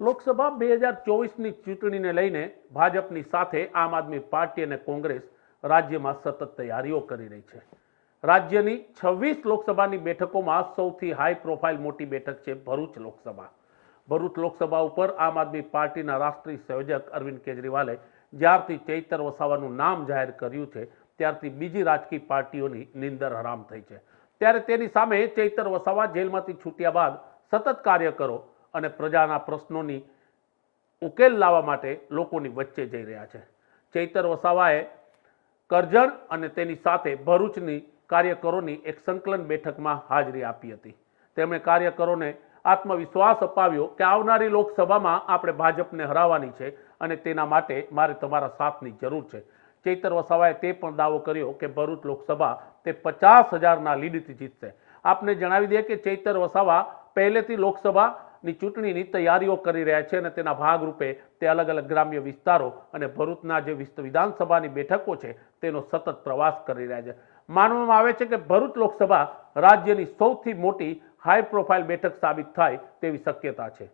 લોકસભા બે હજાર ચોવીસની ચૂંટણીને લઈને ભાજપની સાથે આમ આદમી પાર્ટી અને કોંગ્રેસ રાજ્યમાં સતત તૈયારીઓ કરી રહી છે. રાજ્યની છવ્વીસ લોકસભાની બેઠકોમાં સૌથી હાઈ પ્રોફાઇલ મોટી બેઠક છે ભરૂચ લોકસભા. ભરૂચ લોકસભા ઉપર આમ આદમી પાર્ટીના રાષ્ટ્રીય સંયોજક અરવિંદ કેજરીવાલે જ્યારથી ચૈતર વસાવાનું નામ જાહેર કર્યું છે ત્યારથી બીજી રાજકીય પાર્ટીઓની નિંદર હરામ થઈ છે. ત્યારે તેની સામે ચૈતર વસાવા જેલમાંથી છૂટ્યા બાદ સતત કાર્ય કરો અને પ્રજાના પ્રશ્નોની ઉકેલ લાવવા માટે લોકોની વચ્ચે જઈ રહ્યા છે. ચૈતર વસાવાએ કરજણ અને તેની સાથે ભરૂચની કાર્યકરોની એક સંકલન બેઠકમાં હાજરી આપી હતી. તેમણે કાર્યકરોને આત્મવિશ્વાસ અપાવ્યો કે આવનારી લોકસભામાં આપણે ભાજપને હરાવવાની છે અને તેના માટે મારે તમારા સાથની જરૂર છે. ચૈતર વસાવાએ તે પણ દાવો કર્યો કે ભરૂચ લોકસભા તે પચાસ હજારના લીડથી જીતશે. આપને જણાવી દઈએ કે ચૈતર વસાવા પહેલેથી લોકસભાની ચૂંટણીની તૈયારીઓ કરી રહ્યા છે અને તેના ભાગરૂપે તે અલગ અલગ ગ્રામ્ય વિસ્તારો અને ભરૂચના જે વિધાનસભાની બેઠકો છે તેનો સતત પ્રવાસ કરી રહ્યા છે. માનવામાં આવે છે કે ભરૂચ લોકસભા રાજ્યની સૌથી મોટી હાઈ પ્રોફાઇલ બેઠક સાબિત થાય તેવી શક્યતા છે.